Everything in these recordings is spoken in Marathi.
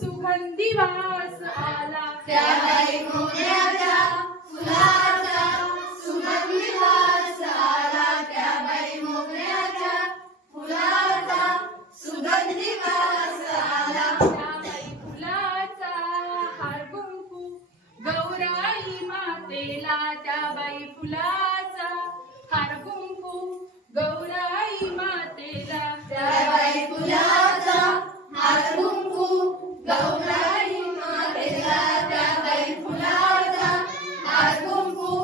सुगंधी वास आला त्या बाई मोगऱ्याच्या फुलाचा सुगंधी वास आला. त्या बाई मोगऱ्याच्या फुलाचा सुगंधी वास आला. त्या बाई फुलाचा हार कुंकू गौराई मातेला त्या बाई फुलाचा हार कुंकू गौराई मातेला त्या बाई फुलाचा हार कुंकू गौराई मातेला. त्या बाई फुलाचा हार कुंकू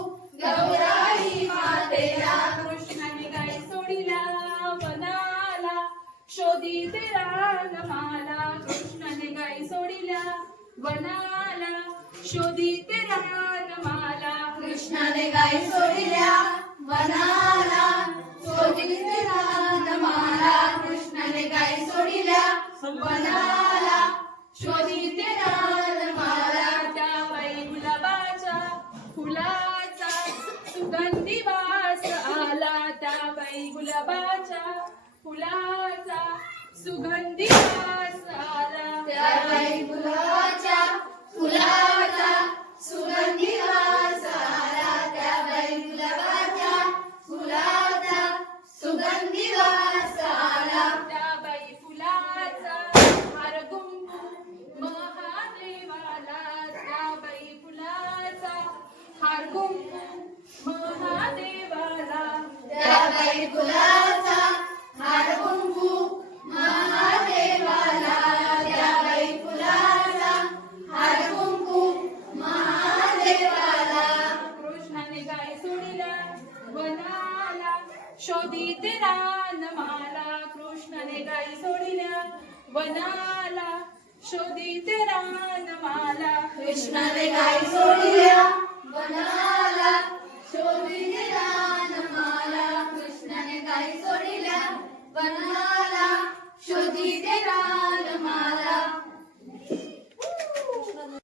गौराई मातेला. कृष्णाने गाई सोडिला वनाला शोधित रानमाला कृष्णाने गाई सोडिल्या वनाला शोधित रानमाला कृष्णाने गाई सोडिल्या वनाला शोधित रानमाला. कृष्णाने गाई सोडिल्या वनाला शोधित रानमाला. त्या बाई गुलाबाच्या फुलाचा सुगंधी वास आला त्या बाई गुलाबाच्या फुलाचा सुगंधी वास आला. त्या बाई गुलाबाच्या फुलाचा सुगंधी वास आला. त्या बाई गुलाबाच्या फुलाचा सुगंधी वास आला. त्या बाई फुलाचा हार कुंकू महादेवाला त्या बाई फुलाचा हार कुंकू महादेवाला त्या बाई फुलाचा हार कुंकू महादेवाला. त्या बाई फुलाचा हार कुंकू महादेवाला. कृष्णाने गाय सोडिल्या वनाला शोधित रानमाला कृष्णाने गाय सोडिल्या वनाला शोधित रानमाला कृष्णाने गाई सोडिल्या वनाला शोधित रानमाला. कृष्णाने गाई सोडिल्या वनाला शोधित रानमाला.